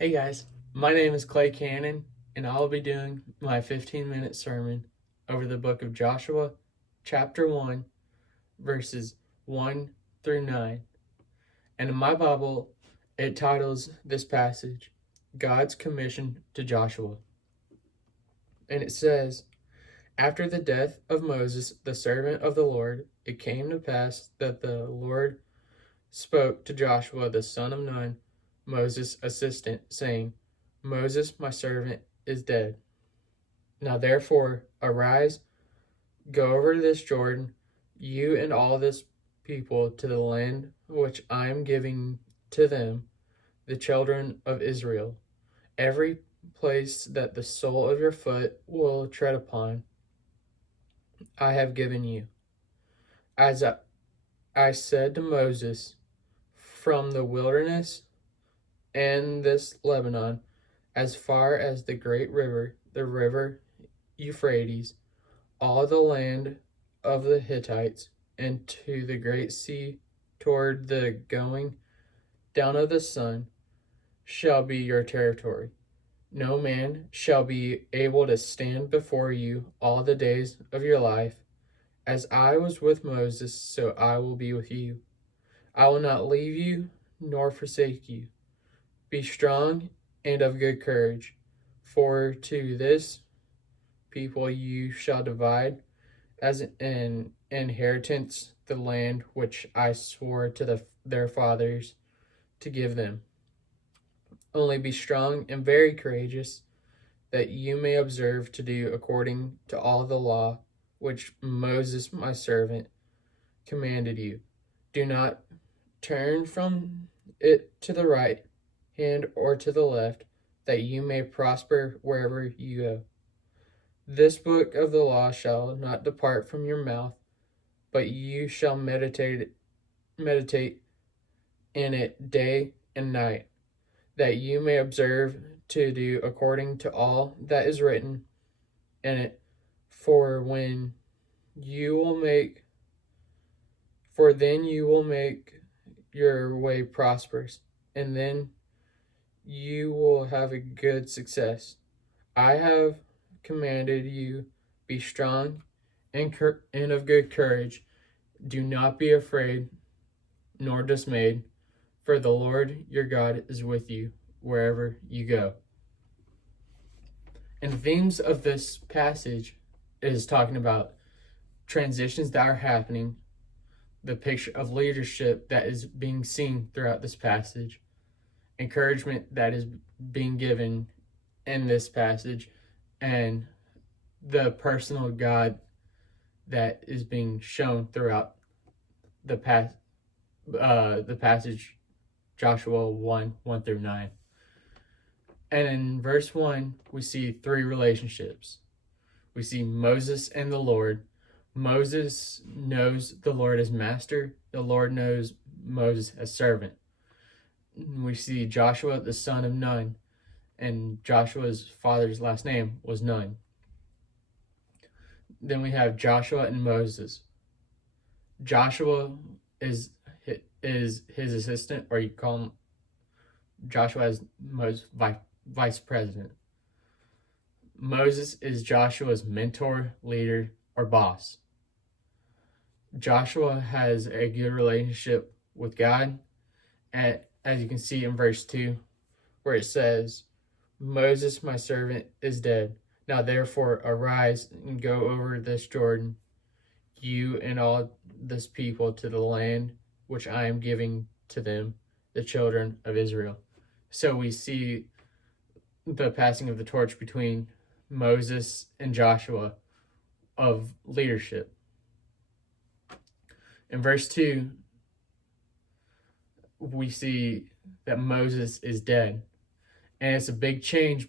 Hey guys, my name is Clay Cannon, and I'll be doing my 15-minute sermon over the book of Joshua, chapter 1, verses 1 through 9. And in my Bible, it titles this passage, God's Commission to Joshua. And it says, After the death of Moses, the servant of the Lord, it came to pass that the Lord spoke to Joshua the son of Nun, Moses' assistant, saying, Moses, my servant, is dead. Now therefore, arise, go over this Jordan, you and all this people, to the land which I am giving to them, the children of Israel. Every place that the sole of your foot will tread upon, I have given you. As I said to Moses, from the wilderness and this Lebanon, as far as the great river, the river Euphrates, all the land of the Hittites, and to the great sea toward the going down of the sun, shall be your territory. No man shall be able to stand before you all the days of your life. As I was with Moses, so I will be with you. I will not leave you nor forsake you. Be strong and of good courage, for to this people you shall divide as an inheritance the land which I swore to their fathers to give them. Only be strong and very courageous, that you may observe to do according to all the law which Moses my servant commanded you. Do not turn from it to the right hand or to the left, that you may prosper wherever you go. This book of the law shall not depart from your mouth, but you shall meditate in it day and night, that you may observe to do according to all that is written in it. For when you will make for then you will make your way prosperous, and then you will have a good success. I have commanded you, be strong and of good courage. Do not be afraid nor dismayed, for the Lord your God is with you wherever you go. And the themes of this passage is talking about transitions that are happening, the picture of leadership that is being seen throughout this passage, encouragement that is being given in this passage, and the personal God that is being shown throughout the passage, Joshua 1 through 9. And in verse 1, we see three relationships. We see Moses and the Lord. Moses knows the Lord as master. The Lord knows Moses as servant. We see Joshua, the son of Nun, and Joshua's father's last name was Nun. Then we have Joshua and Moses. Joshua is his assistant, or you call him Joshua as Moses' vice president. Moses is Joshua's mentor, leader, or boss. Joshua has a good relationship with God, as you can see in verse 2, where it says, Moses, my servant, is dead. Now therefore arise and go over this Jordan, you and all this people, to the land which I am giving to them, the children of Israel. So we see the passing of the torch between Moses and Joshua of leadership. In verse 2, we see that Moses is dead. And it's a big change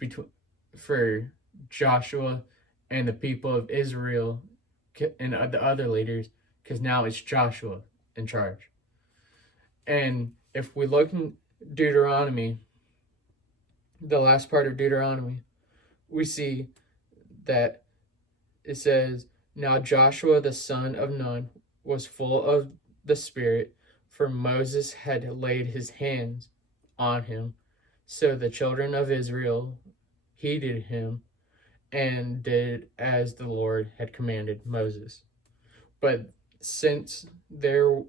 for Joshua and the people of Israel and the other leaders, because now it's Joshua in charge. And if we look in Deuteronomy, the last part of Deuteronomy, we see that it says, Now Joshua the son of Nun was full of the Spirit, for Moses had laid his hands on him So the children of Israel heeded him and did as the Lord had commanded Moses. But since then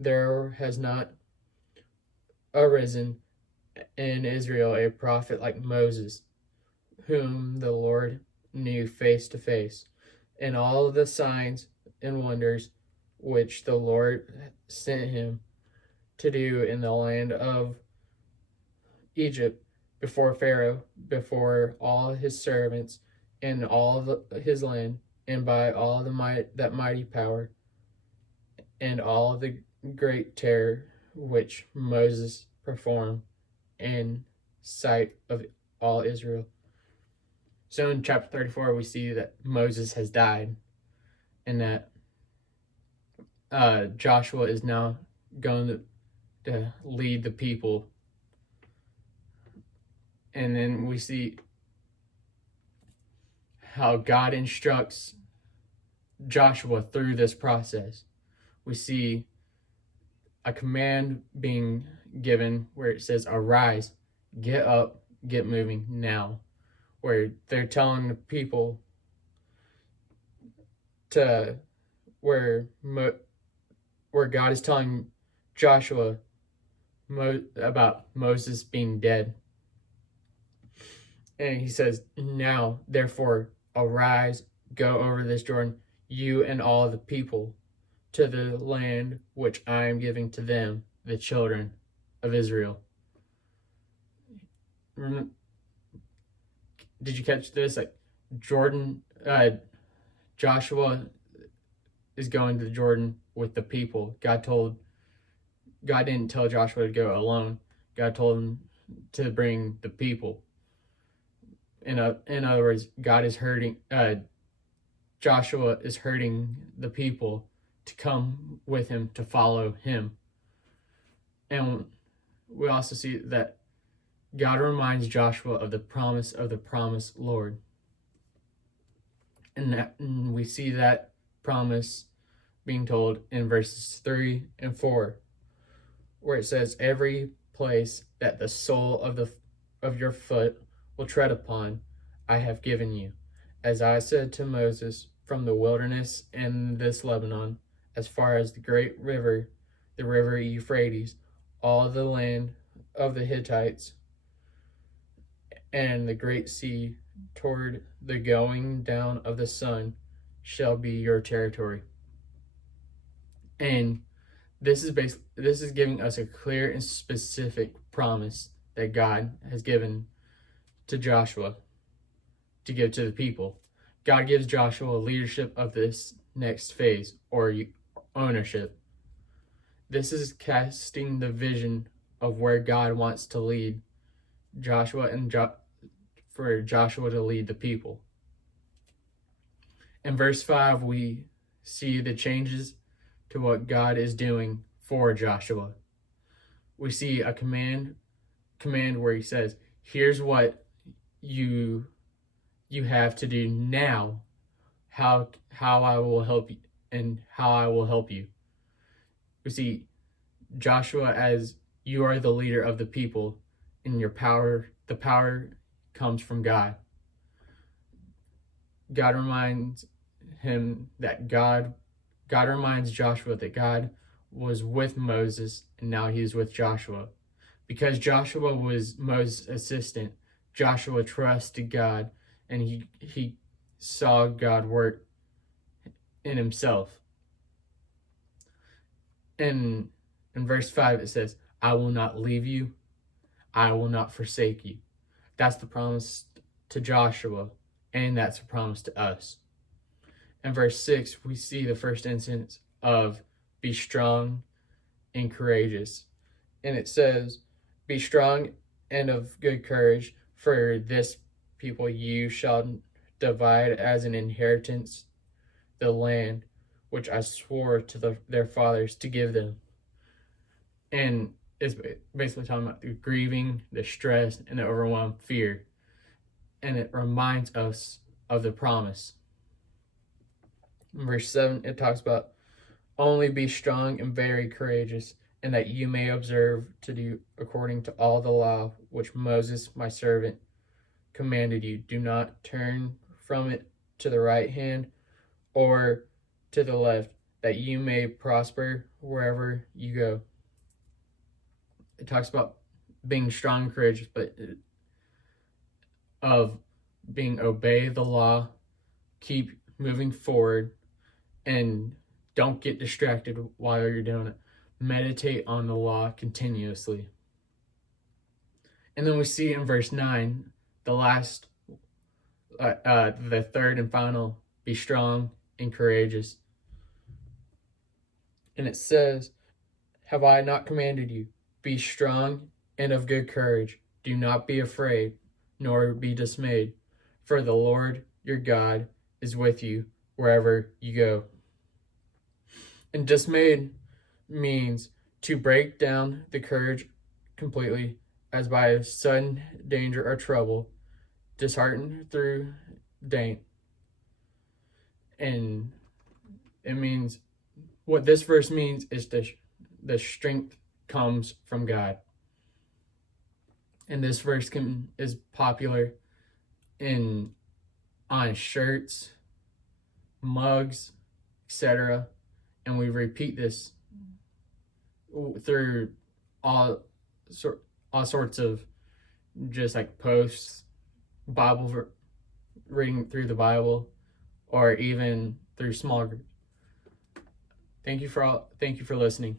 there has not arisen in Israel a prophet like Moses, whom the Lord knew face to face, and all the signs and wonders which the Lord sent him to do in the land of Egypt, before Pharaoh, before all his servants, and all his land, and by all that mighty power, and all the great terror which Moses performed in sight of all Israel. So in chapter 34, we see that Moses has died, and that Joshua is now going to lead the people. And then we see how God instructs Joshua through this process. We see a command being given where it says, arise, get up, get moving now. Where they're telling the people to, where God is telling Joshua about Moses being dead. And he says, now, therefore, arise, go over this Jordan, you and all the people, to the land which I am giving to them, the children of Israel. Did you catch this? Like Joshua is going to the Jordan with the people. God didn't tell Joshua to go alone. God told him to bring the people. In other words, Joshua is hurting the people to come with him, to follow him. And we also see that God reminds Joshua of the promised Lord. And we see that promise being told in verses 3 and 4, where it says, every place that the sole of your foot will tread upon, I have given you, as I said to Moses, from the wilderness and this Lebanon, as far as the great river, the river Euphrates, all the land of the Hittites, and the great sea toward the going down of the sun shall be your territory. And this is giving us a clear and specific promise that God has given to Joshua to give to the people. God gives Joshua leadership of this next phase, or ownership. This is casting the vision of where God wants to lead Joshua and for Joshua to lead the people. In verse 5, we see the changes to what God is doing for Joshua. We see a command where he says, here's what you have to do now, how I will help you, and how I will help you. We see Joshua as you are the leader of the people, and the power comes from God. God reminds Joshua that God was with Moses, and now he's with Joshua. Because Joshua was Moses' assistant, Joshua trusted God, and he saw God work in himself. And in verse 5 it says, I will not leave you, I will not forsake you. That's the promise to Joshua, and that's a promise to us. In verse 6, we see the first instance of be strong and courageous. And it says, be strong and of good courage, for this people you shall divide as an inheritance the land which I swore to their fathers to give them. And it's basically talking about the grieving, the stress, and the overwhelmed fear. And it reminds us of the promise. In verse 7, it talks about only be strong and very courageous, and that you may observe to do according to all the law which Moses my servant commanded you. Do not turn from it to the right hand or to the left, that you may prosper wherever you go. It talks about being strong and courageous, but of being obey the law, keep moving forward, and don't get distracted while you're doing it. Meditate on the law continuously. And then we see in verse 9, the last, the third and final, be strong and courageous. And it says, have I not commanded you? Be strong and of good courage. Do not be afraid, nor be dismayed, for the Lord your God is with you wherever you go. And dismayed means to break down the courage completely, as by a sudden danger or trouble, disheartened through danger. And it means, what this verse means is the strength comes from God. And this verse is popular on shirts, mugs, etc. And we repeat this through all sorts of just like posts, Bible reading through the Bible, or even through small groups. Thank you for listening.